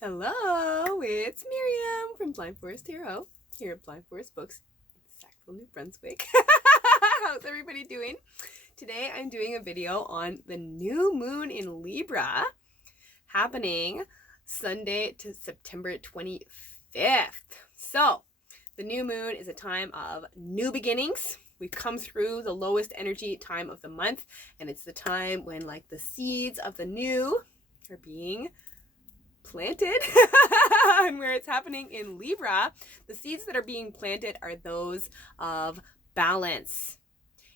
Hello, it's Miriam from Blind Forest Tarot here at Blind Forest Books in Sackville, New Brunswick. How's everybody doing? Today I'm doing a video on the new moon in Libra happening Sunday to September 25th. So, the new moon is a time of new beginnings. We've come through the lowest energy time of the month, and it's the time when like the seeds of the new are being planted. And where it's happening in Libra, the seeds that are being planted are those of balance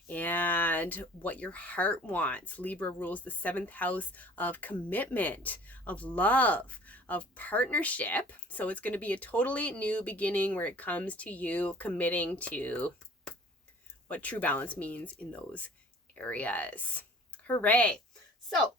and what your heart wants. Libra rules the 7th house of commitment, of love, of partnership. So it's going to be a totally new beginning where it comes to you committing to what true balance means in those areas. Hooray. So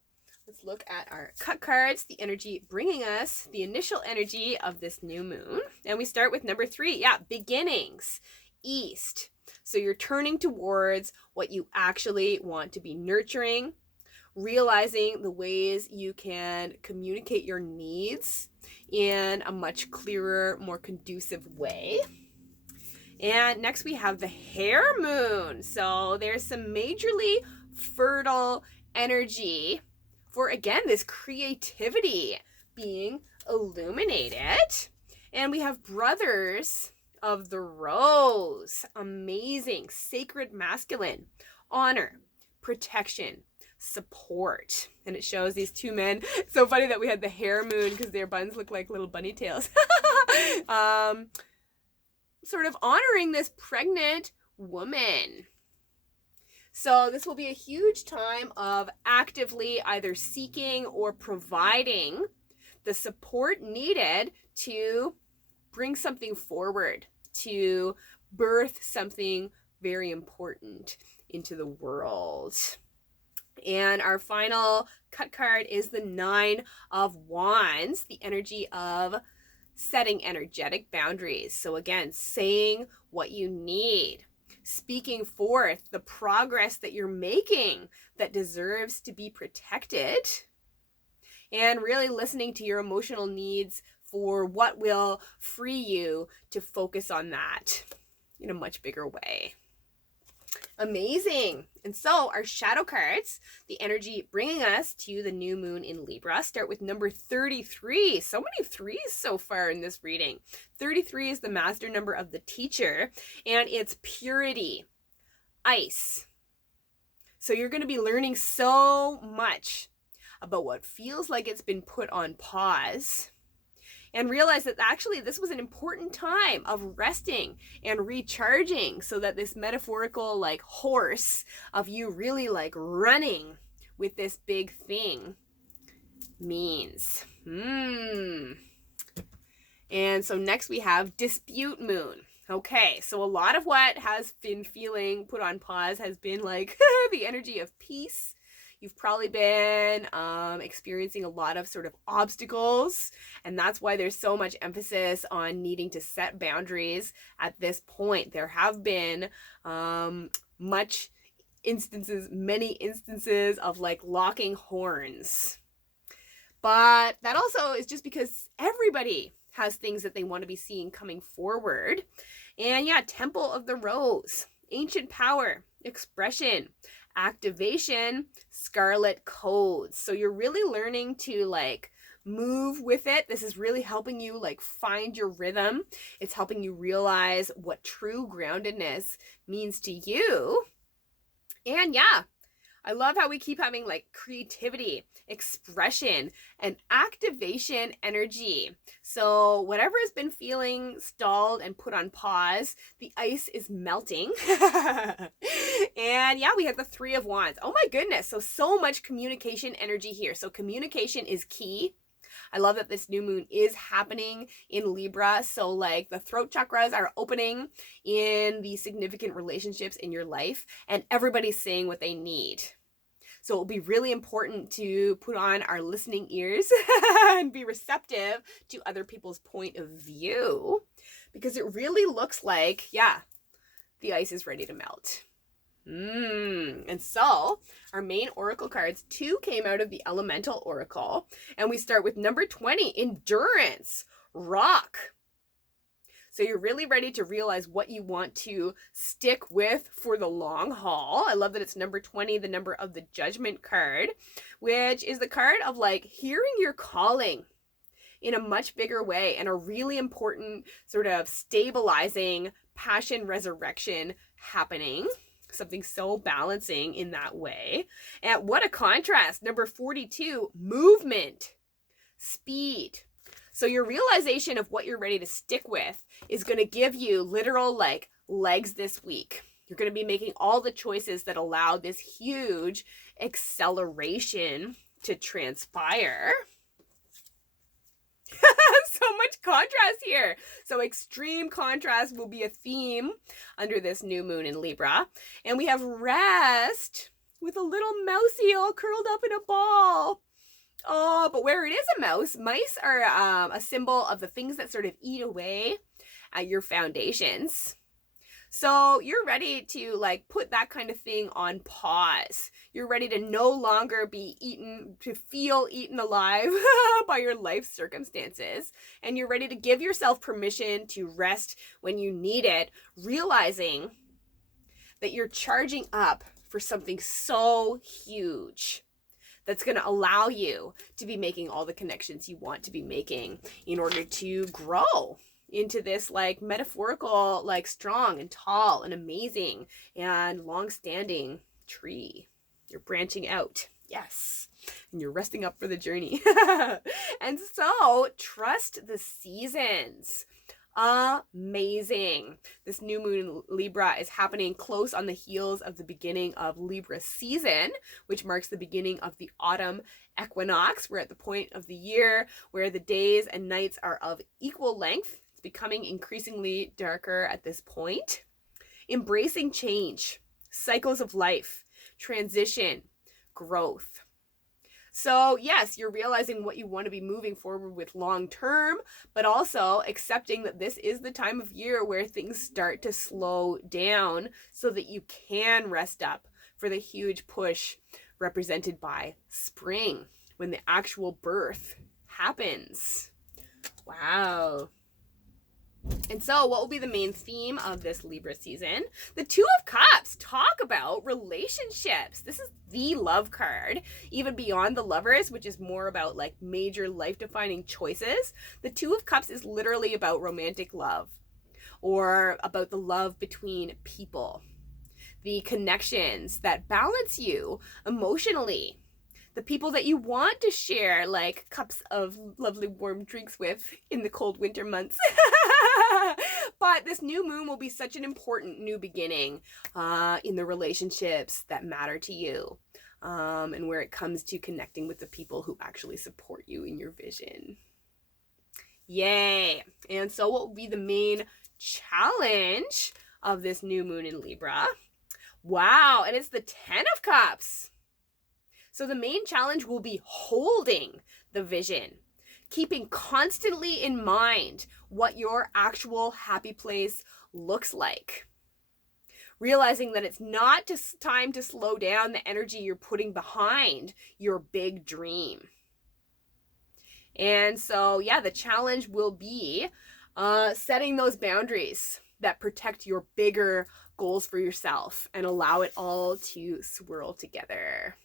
let's look at our cut cards, the energy bringing us the initial energy of this new moon. And we start with number 3. Yeah, beginnings, east. So you're turning towards what you actually want to be nurturing, realizing the ways you can communicate your needs in a much clearer, more conducive way. And next we have the hare moon. So there's some majorly fertile energy for, again, this creativity being illuminated. And we have brothers of the rose. Amazing, sacred masculine, honor, protection, support. And it shows these two men. It's so funny that we had the hare moon because their buns look like little bunny tails. Sort of honoring this pregnant woman. So this will be a huge time of actively either seeking or providing the support needed to bring something forward, to birth something very important into the world. And our final cut card is the 9 of Wands, the energy of setting energetic boundaries. So again, saying what you need, speaking forth the progress that you're making that deserves to be protected, and really listening to your emotional needs for what will free you to focus on that in a much bigger way. Amazing. And so our shadow cards, the energy bringing us to the new moon in Libra, start with number 33. So many threes so far in this reading. 33 is the master number of the teacher, and it's purity, ice. So you're going to be learning so much about what feels like it's been put on pause, and realize that actually this was an important time of resting and recharging, so that this metaphorical like horse of you really like running with this big thing means. And so next we have dispute moon. Okay, so a lot of what has been feeling put on pause has been like the energy of peace. You've probably been experiencing a lot of sort of obstacles, and that's why there's so much emphasis on needing to set boundaries at this point. There have been many instances of like locking horns. But that also is just because everybody has things that they want to be seeing coming forward. And yeah, Temple of the Rose, ancient power, expression, activation, scarlet codes. So you're really learning to like move with it. This is really helping you like find your rhythm. It's helping you realize what true groundedness means to you. And yeah, I love how we keep having like creativity, expression, and activation energy. So whatever has been feeling stalled and put on pause, the ice is melting. And yeah, we have the 3 of Wands. Oh my goodness. So much communication energy here. So communication is key. I love that this new moon is happening in Libra. So like the throat chakras are opening in the significant relationships in your life, and everybody's saying what they need. So it'll be really important to put on our listening ears and be receptive to other people's point of view, because it really looks like, yeah, the ice is ready to melt. And so our main oracle cards, 2 came out of the elemental oracle, and we start with number 20, endurance, rock. So you're really ready to realize what you want to stick with for the long haul. I love that it's number 20, the number of the judgment card, which is the card of like hearing your calling in a much bigger way, and a really important sort of stabilizing passion resurrection happening. Something so balancing in that way. And what a contrast. Number 42, movement, speed. So your realization of what you're ready to stick with is going to give you literal like legs this week. You're going to be making all the choices that allow this huge acceleration to transpire. So much contrast here. So extreme contrast will be a theme under this new moon in Libra. And we have rest with a little mousey all curled up in a ball. Oh, but where it is a mouse, mice are a symbol of the things that sort of eat away at your foundations. So you're ready to like put that kind of thing on pause. You're ready to no longer be eaten, to feel eaten alive by your life circumstances. And you're ready to give yourself permission to rest when you need it, realizing that you're charging up for something so huge that's going to allow you to be making all the connections you want to be making in order to grow into this like metaphorical, like strong and tall and amazing and long-standing tree. You're branching out. Yes. And you're resting up for the journey. And so trust the seasons. Amazing. This new moon in Libra is happening close on the heels of the beginning of Libra season, which marks the beginning of the autumn equinox. We're at the point of the year where the days and nights are of equal length. It's becoming increasingly darker at this point. Embracing change, cycles of life, transition, growth. So yes, you're realizing what you want to be moving forward with long term, but also accepting that this is the time of year where things start to slow down so that you can rest up for the huge push represented by spring, when the actual birth happens. Wow. And so what will be the main theme of this Libra season? The Two of Cups talk about relationships. This is the love card, even beyond the lovers, which is more about like major life-defining choices. The Two of Cups is literally about romantic love, or about the love between people, the connections that balance you emotionally, the people that you want to share like cups of lovely warm drinks with in the cold winter months. But this new moon will be such an important new beginning in the relationships that matter to you, and where it comes to connecting with the people who actually support you in your vision. Yay! And so what will be the main challenge of this new moon in Libra? Wow, and it's the 10 of Cups. So the main challenge will be holding the vision, keeping constantly in mind what your actual happy place looks like. Realizing that it's not just time to slow down the energy you're putting behind your big dream. And so, yeah, the challenge will be setting those boundaries that protect your bigger goals for yourself and allow it all to swirl together.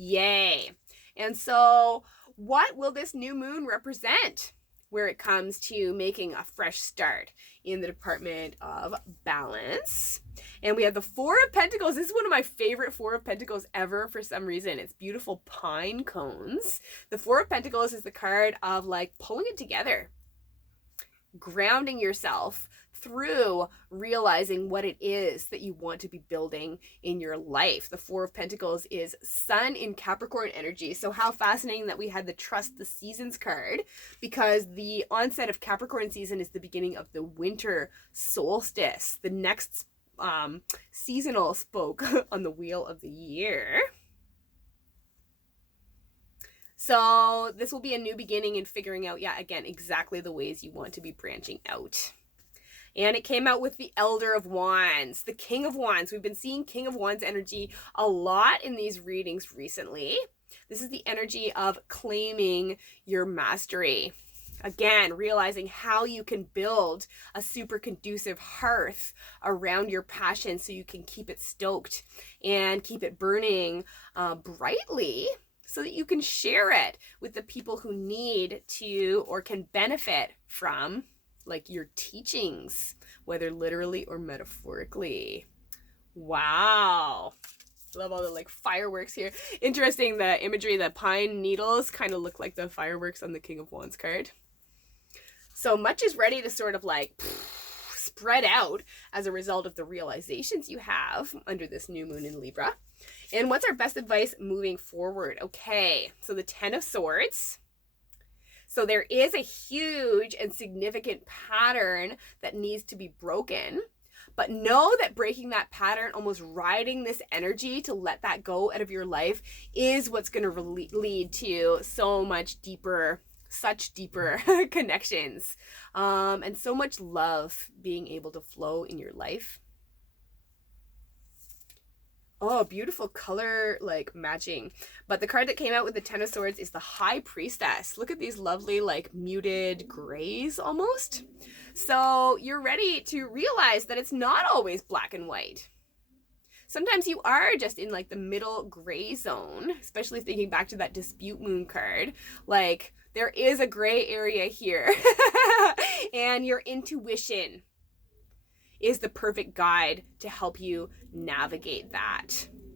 Yay. And so what will this new moon represent where it comes to making a fresh start in the department of balance? And we have the Four of Pentacles. This is one of my favorite Four of Pentacles ever for some reason. It's beautiful pine cones. The Four of Pentacles is the card of like pulling it together, grounding yourself through realizing what it is that you want to be building in your life. The Four of Pentacles is Sun in Capricorn energy. So how fascinating that we had the Trust the Seasons card, because the onset of Capricorn season is the beginning of the winter solstice, the next seasonal spoke on the wheel of the year. So this will be a new beginning in figuring out, yeah, again, exactly the ways you want to be branching out. And it came out with the Elder of Wands, the King of Wands. We've been seeing King of Wands energy a lot in these readings recently. This is the energy of claiming your mastery. Again, realizing how you can build a super conducive hearth around your passion so you can keep it stoked and keep it burning brightly so that you can share it with the people who need to or can benefit from like your teachings, whether literally or metaphorically. Wow. Love all the like fireworks here. Interesting, the imagery, the pine needles kind of look like the fireworks on the King of Wands card. So much is ready to sort of like spread out as a result of the realizations you have under this new moon in Libra. And what's our best advice moving forward? Okay, so the 10 of Swords. So there is a huge and significant pattern that needs to be broken. But know that breaking that pattern, almost riding this energy to let that go out of your life, is what's going to lead to so much deeper, such deeper connections, and so much love being able to flow in your life. Oh, beautiful color, like matching. But the card that came out with the 10 of Swords is the High Priestess. Look at these lovely, like muted grays almost. So you're ready to realize that it's not always black and white. Sometimes you are just in like the middle gray zone, especially thinking back to that Dispute Moon card. Like there is a gray area here and your intuition is the perfect guide to help you navigate that.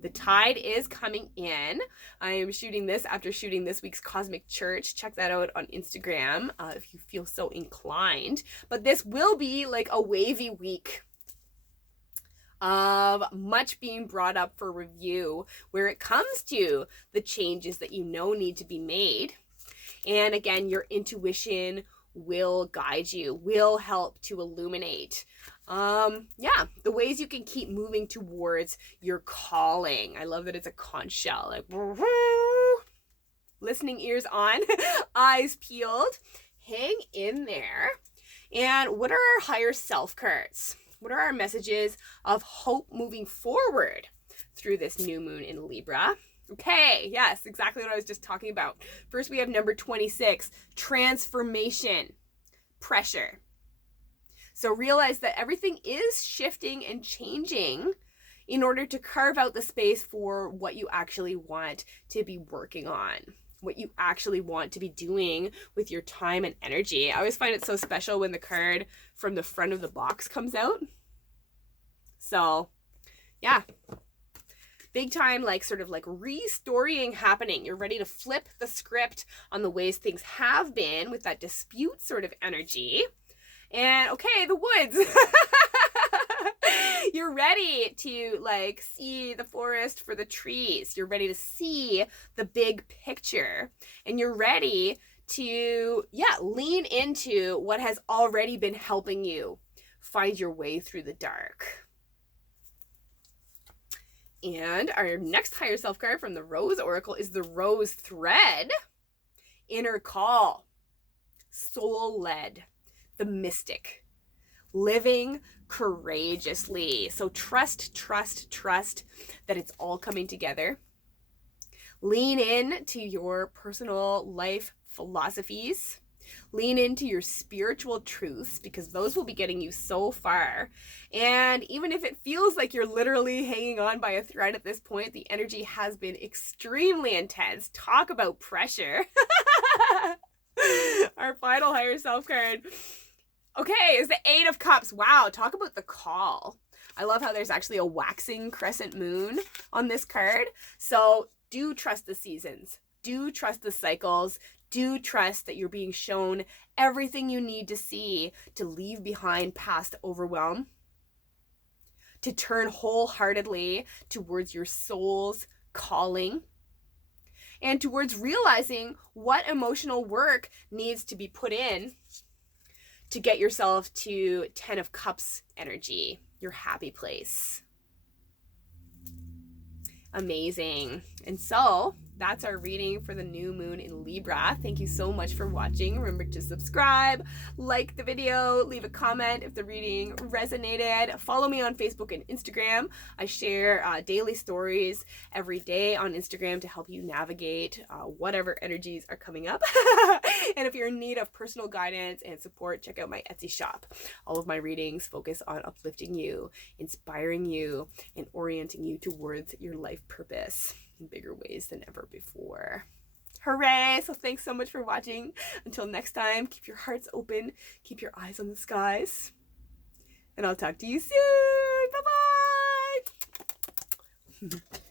The tide is coming in. I am shooting this after shooting this week's Cosmic Church. Check that out on Instagram if you feel so inclined. But this will be like a wavy week of much being brought up for review where it comes to the changes that you know need to be made. And again, your intuition will guide you, will help to illuminate the ways you can keep moving towards your calling. I love that it's a conch shell, like listening ears on, eyes peeled. Hang in there. And what are our higher self cards? What are our messages of hope moving forward through this new moon in Libra? Okay, yes, exactly what I was just talking about. First, we have number 26, transformation, pressure. So realize that everything is shifting and changing in order to carve out the space for what you actually want to be working on, what you actually want to be doing with your time and energy. I always find it so special when the card from the front of the box comes out. So, yeah. Big time, like sort of like restorying happening. You're ready to flip the script on the ways things have been with that dispute sort of energy. And okay, the woods. You're ready to like see the forest for the trees. You're ready to see the big picture. And you're ready to, lean into what has already been helping you find your way through the dark. And our next higher self card from the Rose Oracle is the Rose Thread. Inner call. Soul led. The mystic. Living courageously. So trust that it's all coming together. Lean in to your personal life philosophies. Lean into your spiritual truths because those will be getting you so far. And even if it feels like you're literally hanging on by a thread at this point, the energy has been extremely intense. Talk about pressure. Our final higher self card. Okay, is the 8 of Cups. Wow, talk about the call. I love how there's actually a waxing crescent moon on this card. So do trust the seasons. Do trust the cycles. Do trust that you're being shown everything you need to see to leave behind past overwhelm, to turn wholeheartedly towards your soul's calling, and towards realizing what emotional work needs to be put in to get yourself to 10 of Cups energy, your happy place. Amazing. And so that's our reading for the new moon in Libra. Thank you so much for watching. Remember to subscribe, like the video, leave a comment if the reading resonated. Follow me on Facebook and Instagram. I share daily stories every day on Instagram to help you navigate whatever energies are coming up. And if you're in need of personal guidance and support, check out my Etsy shop. All of my readings focus on uplifting you, inspiring you, and orienting you towards your life purpose in bigger ways than ever before. Hooray! So thanks so much for watching. Until next time, keep your hearts open, keep your eyes on the skies, and I'll talk to you soon. Bye-bye!